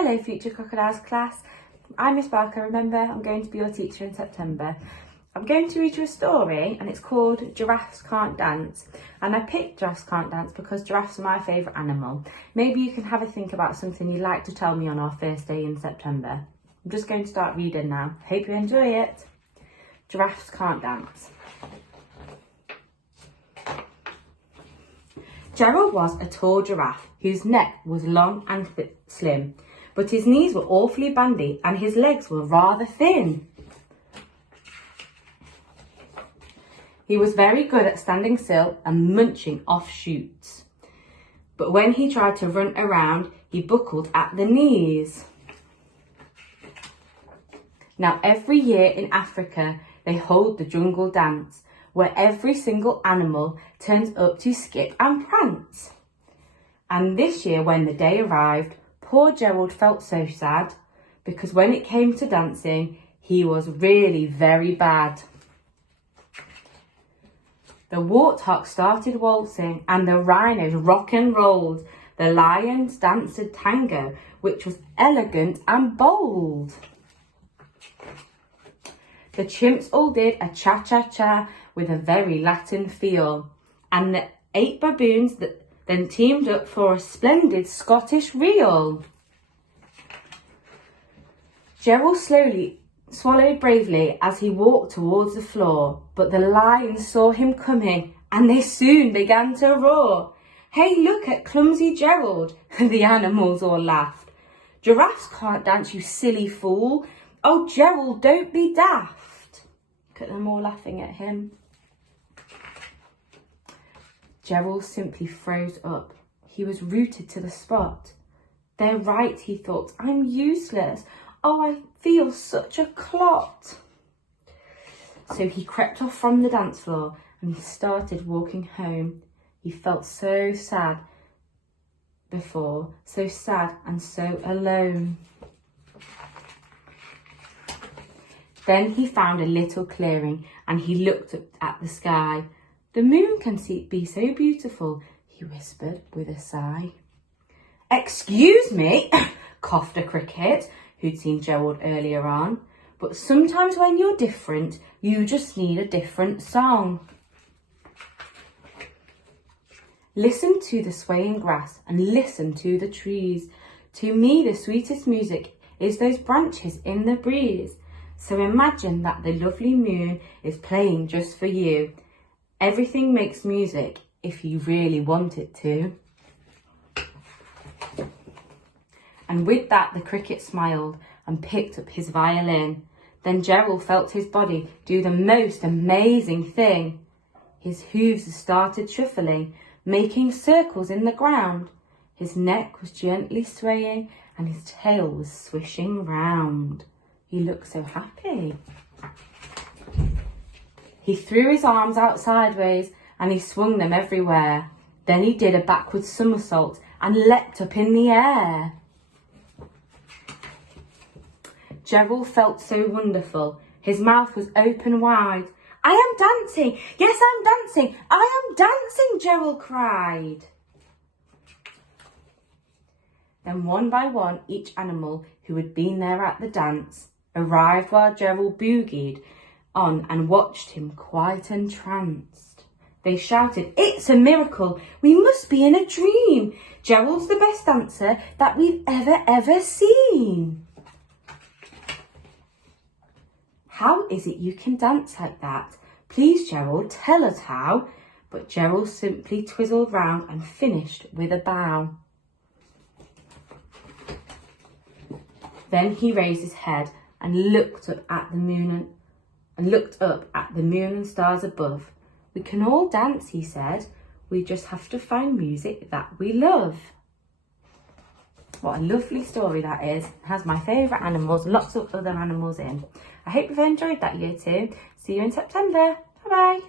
Hello Future Crocodiles class, I'm Miss Barker. Remember, I'm going to be your teacher in September. I'm going to read you a story and it's called Giraffes Can't Dance. And I picked Giraffes Can't Dance because giraffes are my favourite animal. Maybe you can have a think about something you'd like to tell me on our first day in September. I'm just going to start reading now. Hope you enjoy it. Giraffes Can't Dance. Gerald was a tall giraffe whose neck was long and slim, but his knees were awfully bandy and his legs were rather thin. He was very good at standing still and munching off shoots, but when he tried to run around, he buckled at the knees. Now every year in Africa, they hold the jungle dance, where every single animal turns up to skip and prance. And this year, when the day arrived, poor Gerald felt so sad, because when it came to dancing, he was really very bad. The warthog started waltzing, and the rhinos rock and rolled. The lions danced a tango, which was elegant and bold. The chimps all did a cha-cha-cha with a very Latin feel, and the 8 baboons then teamed up for a splendid Scottish reel. Gerald slowly swallowed bravely as he walked towards the floor, but the lions saw him coming and they soon began to roar. "Hey, look at clumsy Gerald," the animals all laughed. "Giraffes can't dance, you silly fool. Oh, Gerald, don't be daft." Look at them all laughing at him. Gerald simply froze up. He was rooted to the spot. "They're right," he thought. "I'm useless. Oh, I feel such a clot." So he crept off from the dance floor and he started walking home. He felt so sad before, so sad and so alone. Then he found a little clearing and he looked up at the sky. "The moon can be so beautiful," he whispered with a sigh. "Excuse me," coughed a cricket who'd seen Gerald earlier on, "but sometimes when you're different, you just need a different song." Listen to the swaying grass and listen to the trees. To me, the sweetest music is those branches in the breeze. So imagine that the lovely moon is playing just for you. Everything makes music if you really want it to. And with that, the cricket smiled and picked up his violin. Then Gerald felt his body do the most amazing thing. His hooves started shuffling, making circles in the ground. His neck was gently swaying and his tail was swishing round. He looked so happy. He threw his arms out sideways and he swung them everywhere. Then he did a backward somersault and leapt up in the air. Gerald felt so wonderful. His mouth was open wide. "I am dancing! Yes, I'm dancing! I am dancing!" Gerald cried. Then one by one, each animal who had been there at the dance arrived while Gerald boogied on and watched him quite entranced. They shouted, "It's a miracle! We must be in a dream! Gerald's the best dancer that we've ever seen!" "How is it you can dance like that? Please, Gerald, tell us how." But Gerald simply twizzled round and finished with a bow. Then he raised his head and looked up at the moon and stars above. "We can all dance," he said. "We just have to find music that we love." What a lovely story that is. It has my favourite animals and lots of other animals in. I hope you've enjoyed that year too. See you in September. Bye bye.